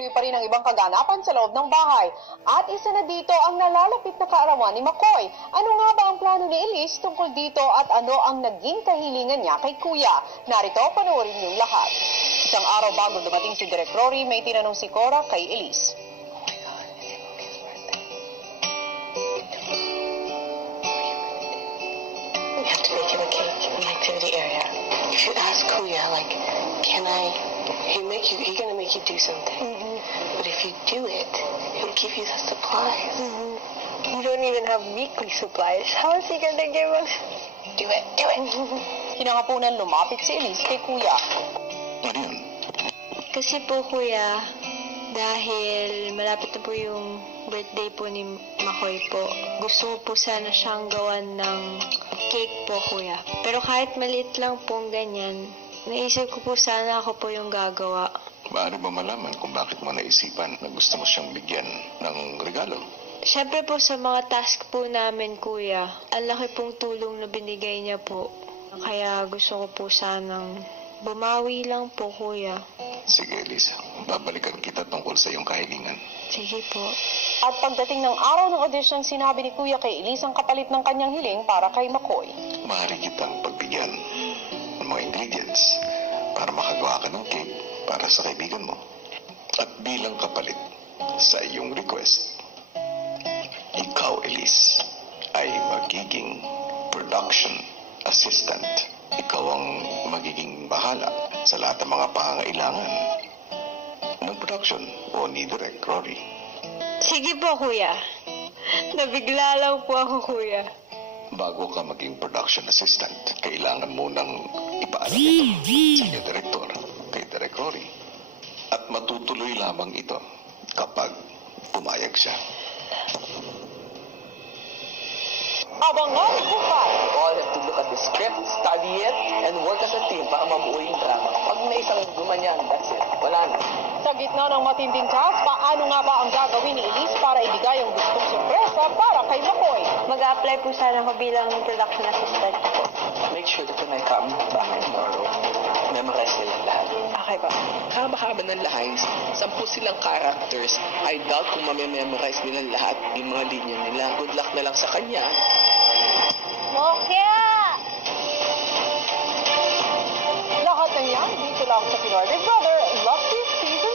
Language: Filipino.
Tuloy pa rin ang ibang kaganapan sa loob ng bahay. At isa na dito ang nalalapit na kaarawan ni McCoy. Ano nga ba ang plano ni Elise tungkol dito at ano ang naging kahilingan niya kay Kuya? Narito, panoorin niyong lahat. Isang araw bago dumating si Direk Rory, may tinanong si Cora kay Elise. We have to make him a cake in the activity area. You should ask Kuya, like, can I? He's gonna make you do something. But if you do it, he'll give you the supplies. You don't even have weekly supplies. How is he gonna give us? Do it. Kinangapunan lumapit si Elise kay Kuya. Ano yun? Kasi po, Kuya, dahil malapit na po yung birthday po ni Makoy po, gusto ko po sana siyang gawan ng cake po, Kuya. Pero kahit maliit lang pong ganyan, naisip ko po sana ako po yung gagawa. Maaari ba malaman kung bakit mo naisipan na gusto mo siyang bigyan ng regalo? Siyempre po sa mga task po namin, Kuya, ang laki pong tulong na binigay niya po. Kaya gusto ko po sanang bumawi lang po, Kuya. Sige, Elisa. Babalikan kita tungkol sa iyong kahilingan. Sige po. At pagdating ng araw ng audition, sinabi ni Kuya kay Elise ang kapalit ng kanyang hiling para kay McCoy. Maaari kitang pagbigyan ng mga ingredients para makagawa ka ng cake para sa kaibigan mo. At bilang kapalit sa iyong request, ikaw, Elise, ay magiging production assistant. Ikaw ang magiging bahala sa lahat ng mga pangangailangan ng production o ni Direk Rory. Sige po, Kuya. Nabigla lang po ako, Kuya. Bago ka maging production assistant, kailangan mo nang ipaalam ito sa iyong direktor, kay Direk Rory. At matutuloy lamang ito kapag pumayag siya. Abangan bukas! You all have to look at the script, study it, and work as a team para mabuo yung drama. Pag may isang gumanyan, that's it. Wala na. Sa gitna ng matinding task, paano nga ba ang gagawin ni Elise para ibigay ang gustong sorpresa para kay McCoy? Mag-a-apply po sana ako bilang production assistant po. Make sure that when I come back tomorrow, memorize nila lahat. Okay po. Haba-haba ng lines, 10 silang characters. I doubt kung mamememorize nila lahat yung mga linya nila. Good luck na lang sa kanya. Mokya! Lahat ng yan dito lang sa Pinoy Big Brother.